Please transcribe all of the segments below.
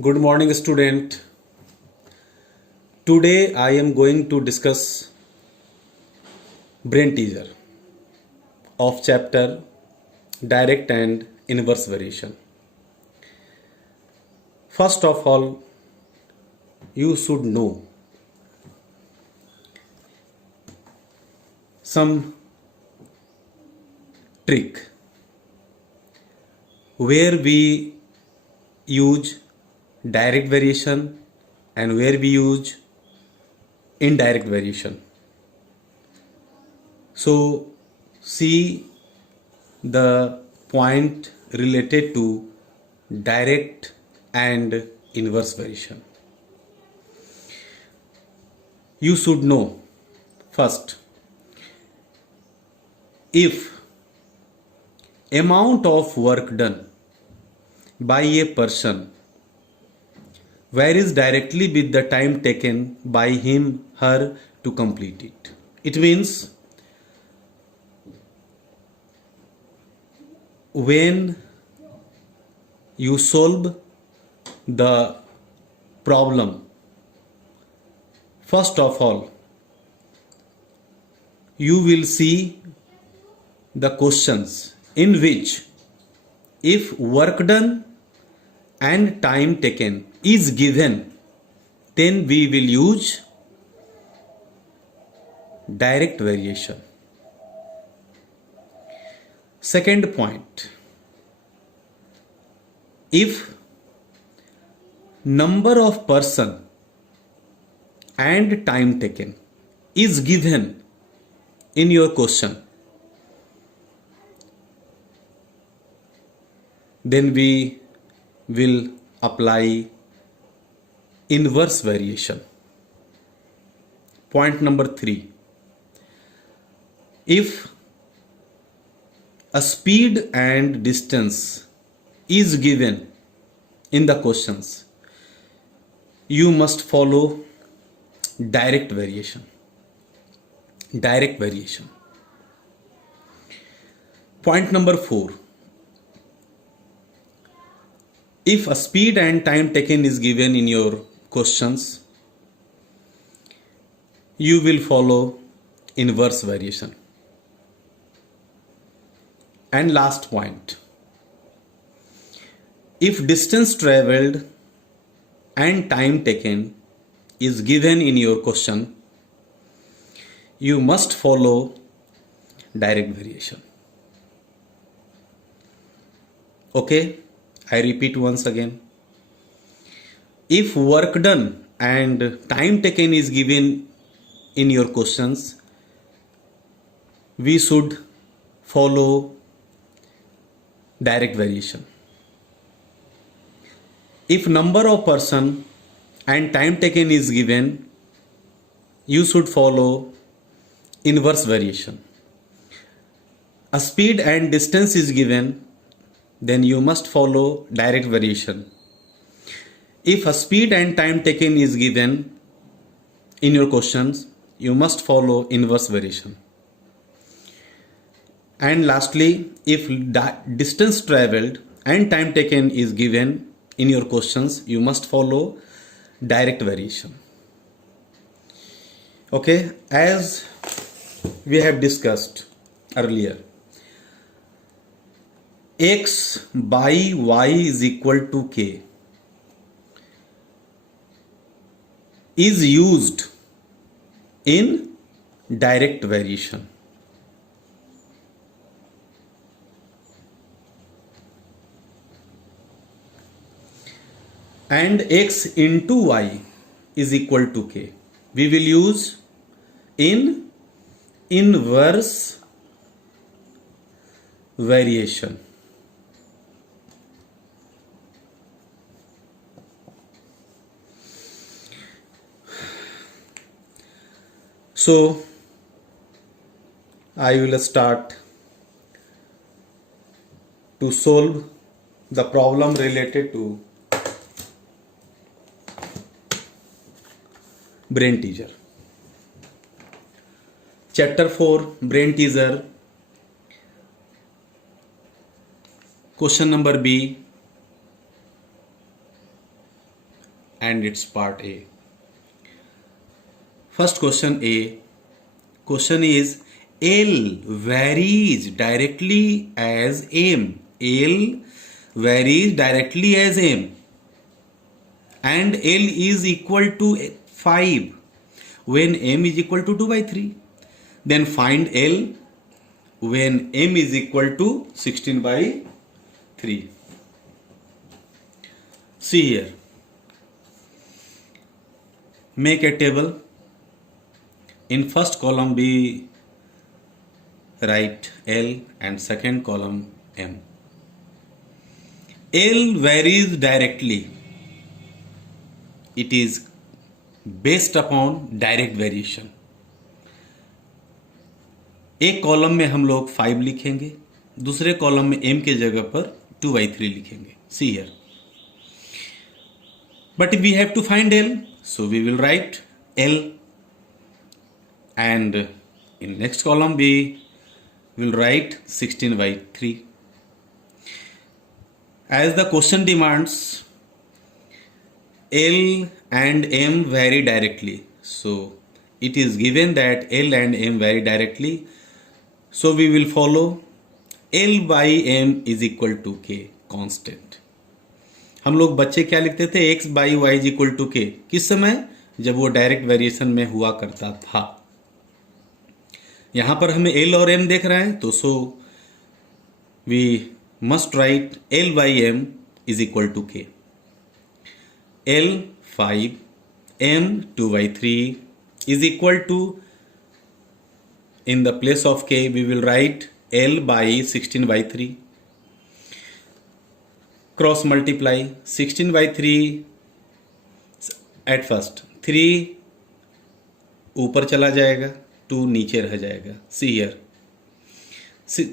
Good morning, student. Today I am going to discuss brain teaser of chapter direct and inverse variation. First of all, you should know some trick where we use direct variation and where we use indirect variation. So see the point related to direct and inverse variation. You should know first, if amount of work done by a person varies directly with the time taken by him her to complete it. It means when you solve the problem, first of all you will see the questions in which if work done and time taken is given, then we will use direct variation. Second point, if number of person and time taken is given in your question, then we will apply inverse variation. Point number 3, if a speed and distance is given in the questions, you must follow direct variation. Direct variation. Point number 4, if a speed and time taken is given in your questions, you will follow inverse variation. And last point, if distance traveled and time taken is given in your question, you must follow direct variation. Okay, I repeat once again. If work done and time taken is given in your questions, we should follow direct variation. If number of person and time taken is given, you should follow inverse variation. A speed and distance is given, then you must follow direct variation. If a speed and time taken is given in your questions, you must follow inverse variation. And lastly, if distance traveled and time taken is given in your questions, you must follow direct variation. Okay, as we have discussed earlier, x by y is equal to k is used in direct variation. And x into y is equal to k, we will use in inverse variation. So I will start to solve the problem related to brain teaser. Chapter 4, brain teaser. Question number B, and its part A. First question A. Question is L varies directly as M. L varies directly as M. And L is equal to 5 when M is equal to 2 by 3. Then find L when M is equal to 16 by 3. See here. Make a table. In first column we write L and second column M. L varies directly. It is based upon direct variation. एक column में हम लोग 5 लिखेंगे, दूसरे column में m के जगह पर 2 by 3 लिखेंगे. See here. But we have to find L, so we will write L, and in next column we will write 16 by 3. As the question demands, L and M vary directly. So it is given that L and M vary directly. So we will follow L by M is equal to K, constant. हम लोग बच्चे क्या लिखते थे? X by Y is equal to K. किस समय? जब वो डायरेक्ट वेरिएशन में हुआ करता था. यहां पर हमें L और M देख रहे हैं, तो so we must write L by M is equal to K. L 5, M 2 by 3 is equal to, in the place of K we will write L by 16 by 3. Cross multiply 16 by 3. At first 3 ऊपर चला जाएगा, 2 नीचे रह जाएगा. See here,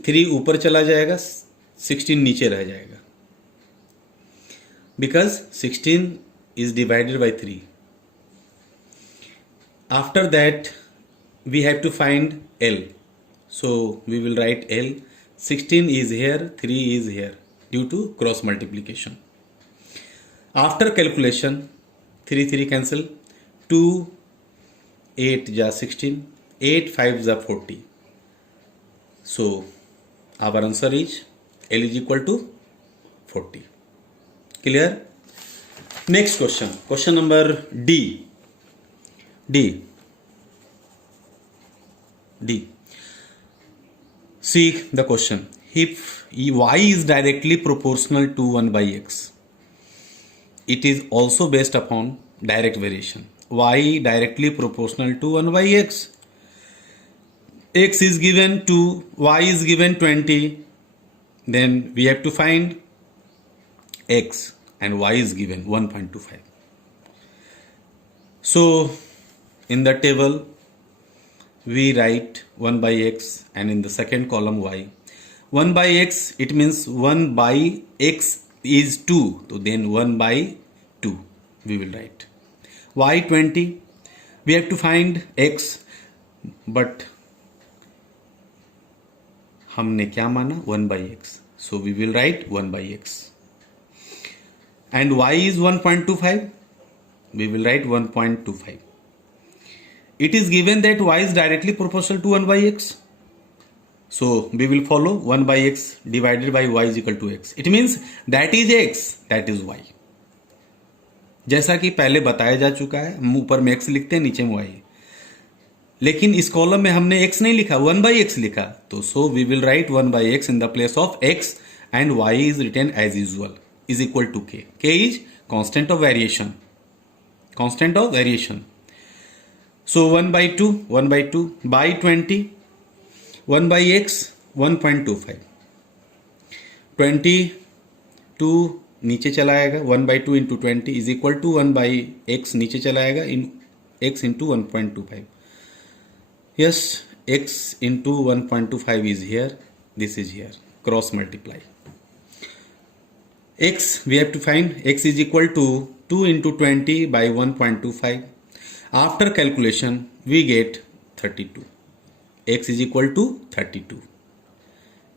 3 ऊपर चला जाएगा, 16 नीचे रह जाएगा, because 16 is divided by 3. After that we have to find L, so we will write L. 16 is here, 3 is here due to cross multiplication. After calculation 3 cancel, 2 8 ja 16, 8 5 ja 40. So our answer is L is equal to 40. Clear? Next question. Question number D. See the question. If y is directly proportional to 1 by x, it is also based upon direct variation. Y directly proportional to 1 by x. X is given to, y is given 20. Then we have to find x, and y is given 1.25. So in the table we write 1 by x, and in the second column y. 1 by x, it means 1 by x is 2, so then 1 by 2 we will write. Y 20, we have to find x, but हमने क्या माना? 1 by x, so we will write 1 by x. And y is 1.25, we will write 1.25. It is given that y is directly proportional to 1 by x, so we will follow 1 by x divided by y is equal to x. It means that is x, that is y. जैसा कि पहले बताया जा चुका है, हम ऊपर में x लिखते हैं, नीचे में y. लेकिन इस कॉलम में हमने x नहीं लिखा, 1 by x लिखा, तो so we will write 1 by x in the place of x, and y is written as usual is equal to k. K is constant of variation. Constant of variation. So 1 by 2 by 20, 1 by x 1.25. 22 नीचे चला आएगा, 1 by 2 into 20 is equal to 1 by x नीचे चला आएगा, in x into 1.25. Yes, x into 1.25 is here, this is here, cross multiply. X we have to find, x is equal to 2 into 20 by 1.25. After calculation we get 32. X is equal to 32.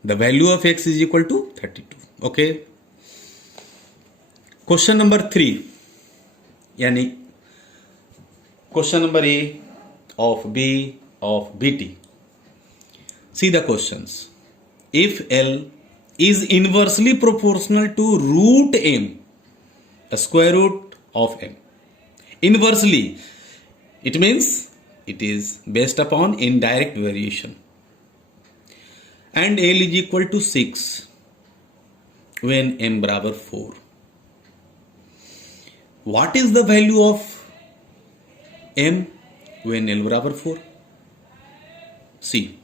The value of x is equal to 32. Okay. Question number 3. यानी question number A of B of BT. See the questions. If L is inversely proportional to root M, the square root of M. Inversely, it means it is based upon indirect variation. And L is equal to 6 when M barabar 4. What is the value of M when L barabar 4? See,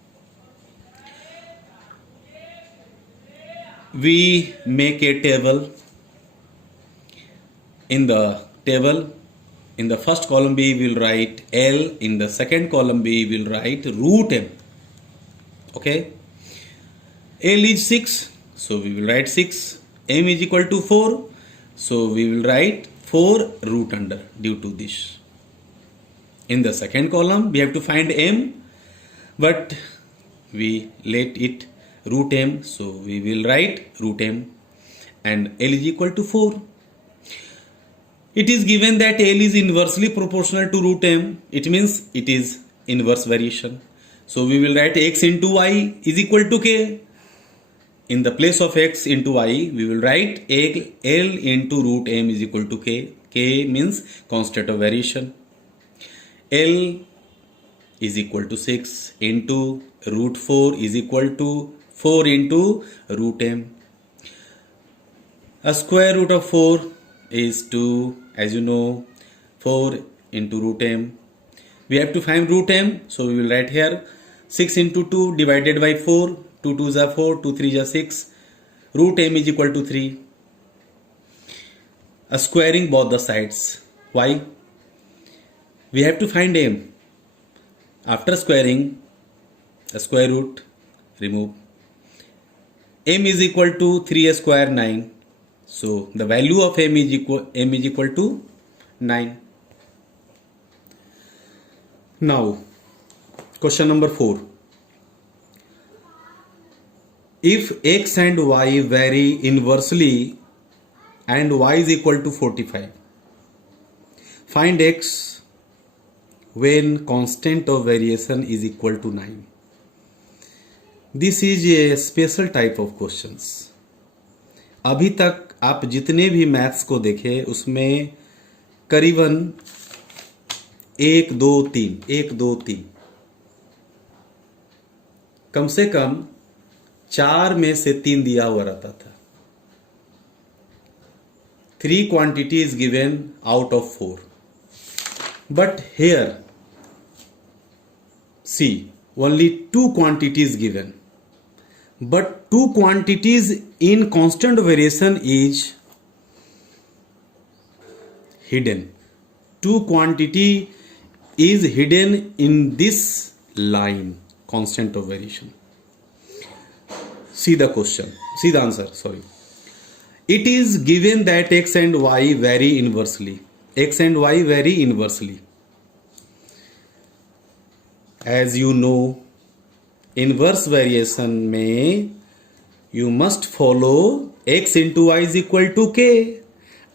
we make a table. In the table, in the first column B, we will write L. In the second column B, we will write root M. Okay. L is 6, so we will write 6. M is equal to 4, so we will write 4 root under due to this. In the second column, we have to find M, but we let it root M, so we will write root M, and L is equal to 4. It is given that L is inversely proportional to root M. It means it is inverse variation. So we will write x into y is equal to k. In the place of x into y, we will write L into root M is equal to k. K means constant of variation. L is equal to 6 into root 4 is equal to 4 into root M. A square root of 4 is 2, as you know, 4 into root M. We have to find root M, so we will write here 6 into 2 divided by 4, 2 2s are 4, 2 3s are 6. Root M is equal to 3. A squaring both the sides. Why? We have to find M. After squaring, a square root, remove. M is equal to 3 square 9. So the value of M is equal to 9. Now, question number 4. If x and y vary inversely and y is equal to 45, find x when constant of variation is equal to 9. This is a special type of questions. अभी तक आप जितने भी maths को देखे उसमें करीबन 1 2 3 कम से कम 4 में से 3 दिया हुआ रहता था. 3 quantity is given out of 4. But here, see, only 2 quantities given. But 2 quantities in constant variation is hidden. 2 quantity is hidden in this line, constant of variation. See the question. See the answer. Sorry. It is given that x and y vary inversely. X and y vary inversely. As you know, inverse variation में you must follow x into y is equal to k,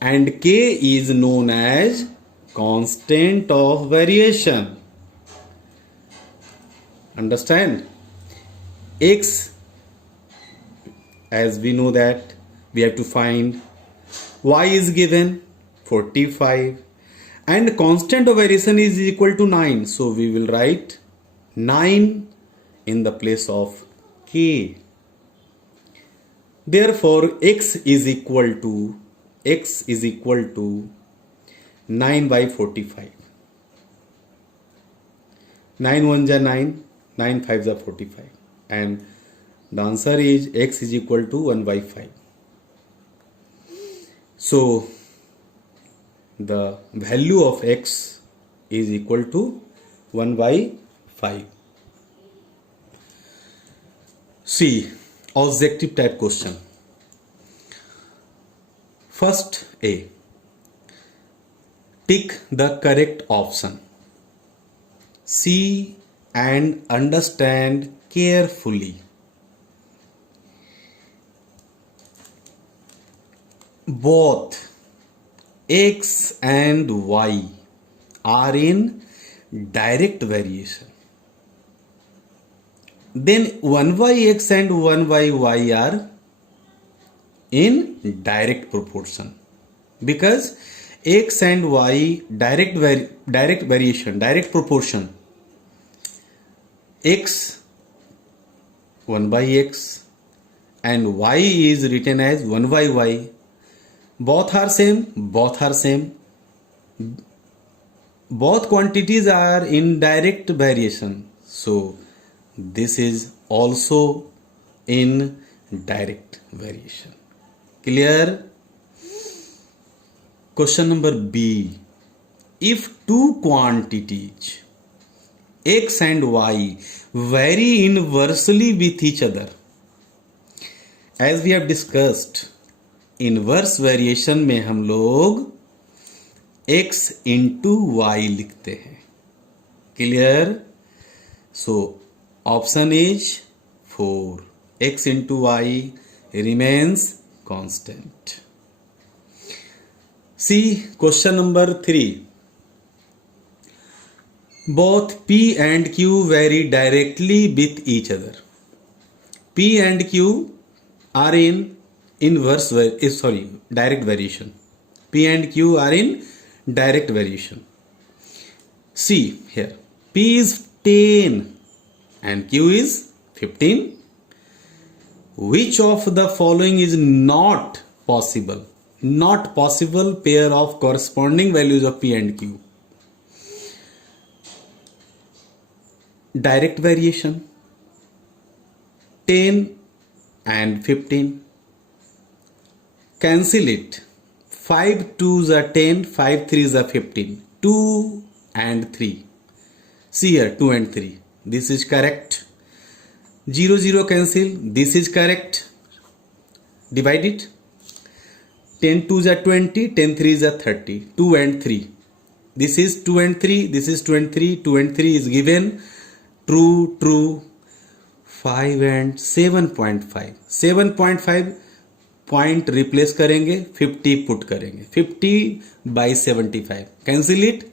and k is known as constant of variation. Understand? X, as we know that we have to find, y is given 45 and constant of variation is equal to 9, so we will write 9 in the place of k. Therefore x is equal to 9 by 45. 9 1 ja 9, 9 5 ja 45, and the answer is x is equal to 1 by 5. So the value of x is equal to 1 by 5. See, objective type question. First A. Tick the correct option. See and understand carefully. Both x and y are in direct variation, then 1/x and 1/y are in direct proportion, because x and y direct variation, direct proportion, x 1/x and y is written as 1/y. Both are same, both are same. Both quantities are in direct variation, so this is also in direct variation. Clear? Question number B. If two quantities x and y vary inversely with each other, as we have discussed, inverse variation में हम लोग x into y लिखते हैं. Clear? So option is 4. x into y remains constant. See question number 3. Both p and q vary directly with each other. p and q are in direct variation. P and Q are in direct variation. See here, P is 10 and Q is 15. Which of the following is not possible? Not possible pair of corresponding values of P and Q. Direct variation, 10 and 15. Cancel it. 5 2s are 10, 5 3s are 15. 2 and 3. See here, 2 and 3. This is correct. 0 0 cancel. This is correct. Divide it. 10 2s are 20, 10 3s are 30. 2 and 3. This is 2 and 3. This is 2 and 3. 2 and 3 is given. True, true. 5 and 7.5. 7.5 point replace करेंगे, 50 put करेंगे. 50/75. Cancel it.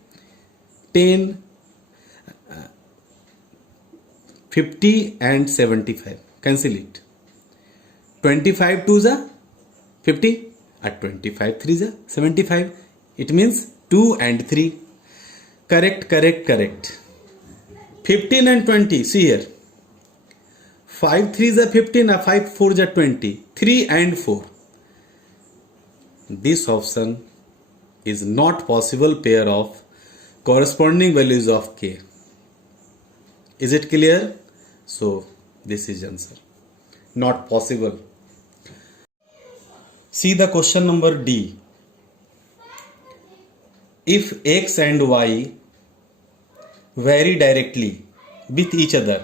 10, 50 and 75. Cancel it. 25 2s are 50 and 25 3s are 75. It means 2 and 3. Correct, correct, correct. 15 and 20. See here. 5 3s are 15 and 5 4s are 20. 3 and 4. This option is not possible pair of corresponding values of k. Is it clear? So this is answer. Not possible. See the question number D. If x and y vary directly with each other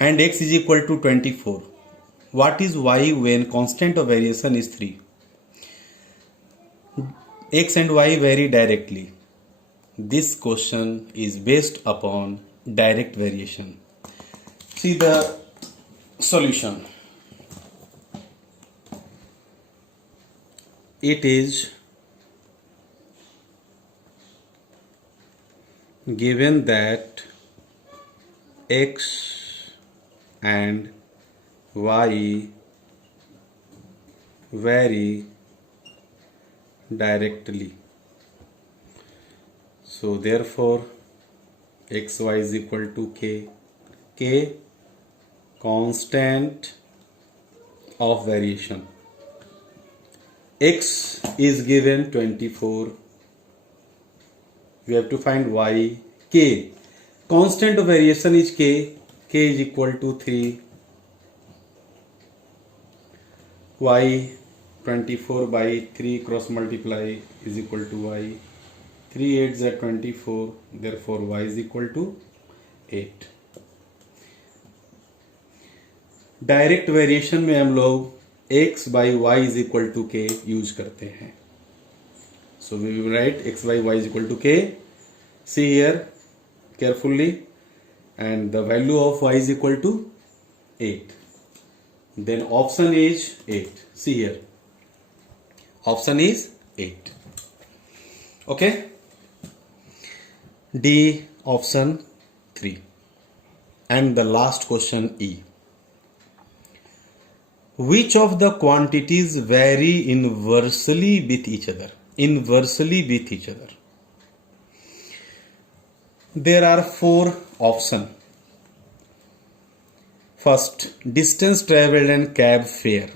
and x is equal to 24, what is y when constant of variation is 3? X and y vary directly. This question is based upon direct variation. See the solution. It is given that x and y vary directly, so therefore xy is equal to k constant of variation. X is given 24. You have to find y. K constant of variation is k is equal to 3. Y 24/3 cross multiply is equal to y. 3 8s are 24. Therefore y is equal to 8. Direct variation में हम लोग x/y is equal to k use करते हैं. So we will write x/y is equal to k. See here carefully, and the value of y is equal to 8. Then option is 8. See here, option is 8. Okay. D option 3. And the last question E. Which of the quantities vary inversely with each other? Inversely with each other. There are 4 options. First, distance traveled and cab fare.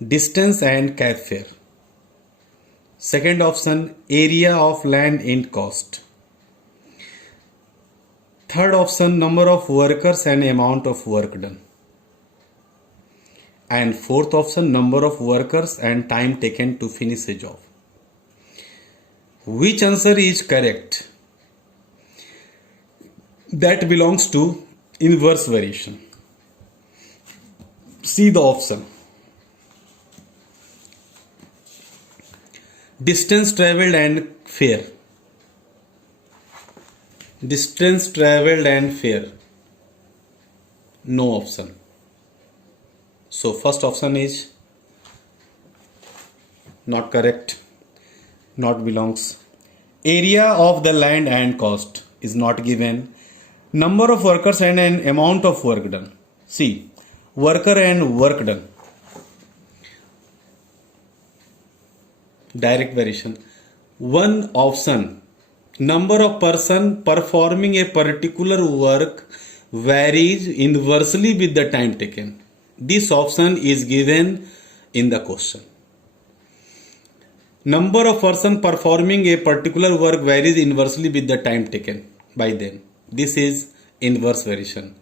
Distance and cab fare. Second option, area of land and cost. Third option, number of workers and amount of work done. And fourth option, number of workers and time taken to finish a job. Which answer is correct? That belongs to inverse variation. See the option. Distance traveled and fare. Distance traveled and fare. No option. So first option is not correct. Not belongs. Area of the land and cost is not given. Number of workers and an amount of work done. See, worker and work done. Direct variation. One option, number of person performing a particular work varies inversely with the time taken. This option is given in the question. Number of person performing a particular work varies inversely with the time taken by them. This is inverse variation.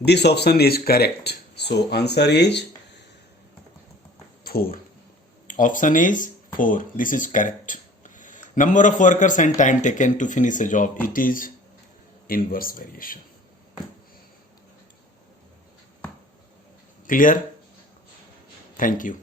This option is correct. So answer is 4. Option is 4. This is correct. Number of workers and time taken to finish a job. It is inverse variation. Clear? Thank you.